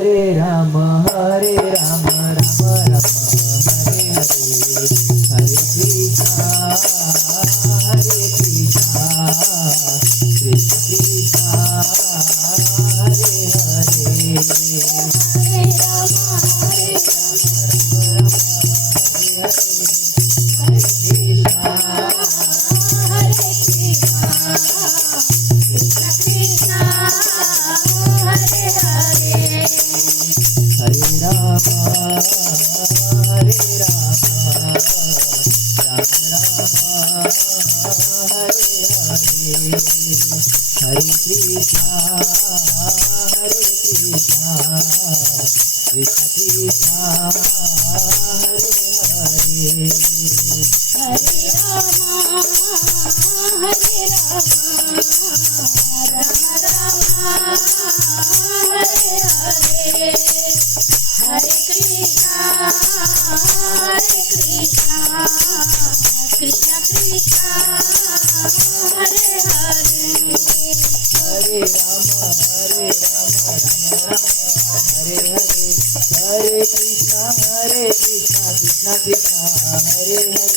Hare Rama, Hare Rama, Rama Rama, Hare Hare, Hare Krishna, Hare Krishna, Krishna Krishna, Hare Hare, Hare Rama, Hare Rama, Rama Rama, Hare Hare, Hare Krishna, Hare Krishna, Krishna Krishna, Hare Hare, Hare Rama, Hare Rama, Rama Rama, Hare Hare, Hare Krishna, Hare Krishna, Krishna Krishna, Hare Hare, Hare Rama, Hare Rama, Rama Rama, Hare Hare, Hare Krishna, Hare Krishna, Krishna Krishna, Hare Hare, Hare Rama, Hare Rama, Rama Rama, Hare Hare, Hare Krishna, Krishna Krishna, Hare Hare.